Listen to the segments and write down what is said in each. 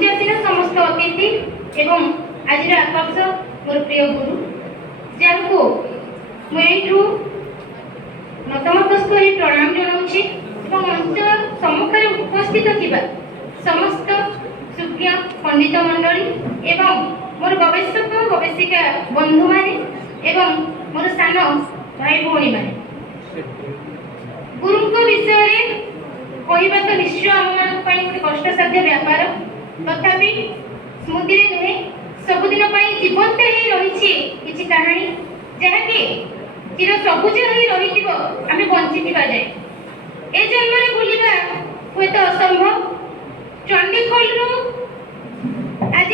मंचासीन समस्त अतिथि एवं आज आकर्षक मोर प्रिय गुरु जहाँ मुझे नतमस्तक प्रणाम जनाऊँगी मंच सम्मुखें उपस्थित थिबा समस्त सुज्ञ पंडित मंडली एवं मोर गवेषक गवेषिका बंधु माने एवं मोर सान भाई भौणी माने गुरु विषय रे कहवा तो निश्चय आम कष्टसाध्य व्यापार तथापि स्मृति नुहे सबुदिन जीवंत ही रही किसी कहानी जहाँकि चिर सबुज ही रही आम बंची जाए ए जन्म भूलवा हुए तो असंभव चंडीखोल आज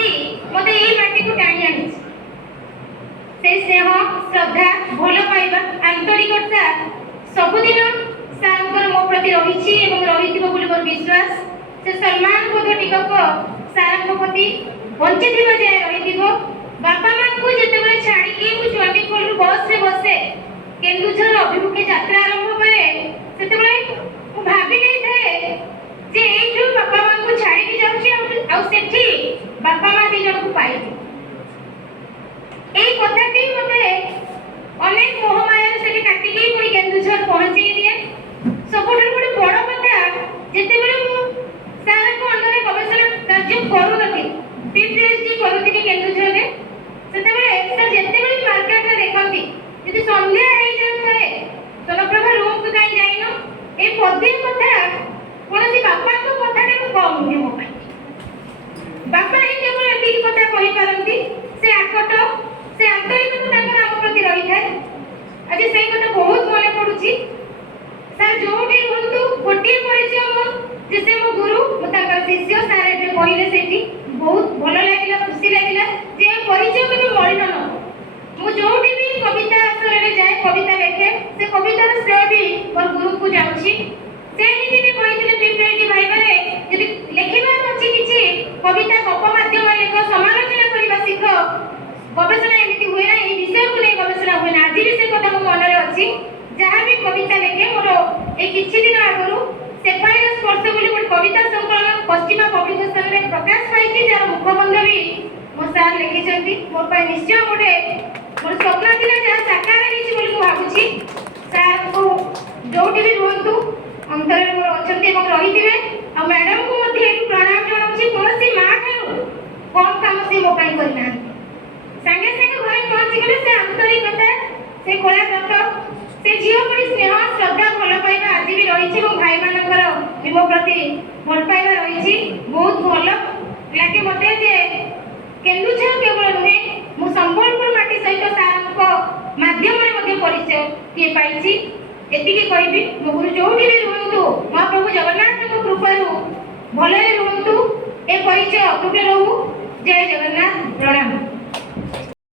मत ये माटी को टाणी आनी से स्नेह श्रद्धा भल पाइबा आंतरिकता सबुदिन सार मो प्रति रही मोर विश्वास से सम्मान बोध टिकक सार प्रति बंची जाए रही बापा माँ को जिते छाड़ी चंडीखोल बस रे बसे केन्दुझर अभिमुखे यात्रा आरंभ करे से भाभी नहीं थाए जे एठू बापा माँ को छाड़ी जाऊँगी बापा माँ दी जन को पाई एई कथाटी मते अनेक मोहमाया से काटिकी पुणी केन्दुझर पहुँची दिए सबुठार गोटे बड़ कथा जिते सार को अंदर गवेषणा कार्य करू पीपीएचडी करूथी केन्दुझर रे सर जिते मार्केट रे देखती यदि संध्या हो जाए सोनप्रभा रूम को कहीं जाइन ए पदे कथा कौन बापा को कथा कम नुहे मो बापा ही केवल एति कथा कहि पारंती से आकट से आंतरिकता आम प्रति रही है आज से कथा बहुत मन पड़ुची सर जोठी रुहतु गोटे परिचय मो जैसे मो गुरु मो शिष्य सारे कहले सेठी बहुत भल लगिला खुशी लगिला जे परिचय केबे मरिन न मु जोठी भी कविता आसर रे जाए कविता लिखे से कवितार श्रेय भी मोर गुरु को जाउची से नीति भी कहिथिले पीपीएचडी भाई माने यदि लिखिबा अछि किछि कविता गप माध्यम लेख समालोचना करिबा सिख गवेषणा एमिति हुए ना ए विषय को ले गवेषणा हुए ना आज भी से कथा मो मन रे अछि जहाँ भी कविता लिखे मोर ए किछि दिन आगरु सेफाईर स्पर्श बोली गोटे कविता संकलन पश्चिमा पब्लिकेशन रे प्रकाश पाई जार मुखबंध भी मो सार लिखिछंती मोर पाई निश्चय गोटे मोर स्वप्न थिला जहाँ साकार होइछि बोली को भाबुछि सार को जोठी भी रुहतु अंतर मोर अछंती एवं रहिथिबे आ मैडम को मध्ये प्रणाम जणाउछि कोनसी मां ठारू कम काम से मो पाई करना संगे संगे घरे पहुंची गले से आंतरिकता से कला तत्व से झियो पड़ी स्नेह श्रद्धा भल पाइबा आज भी रही भाई मानकर मो प्रति भल पाइबा रही बहुत भल लगे मते जे केन्दुझर केवल नुहे मु संबलपुर माटी सहित सार माध्यम परिचय किए पाई एतिके कहबी मो गुरु जोठी भी रुहतु महाप्रभु जगन्नाथ कृपारू भले रुहतु ए परिचय अटूट रहू जय जगन्नाथ प्रणाम।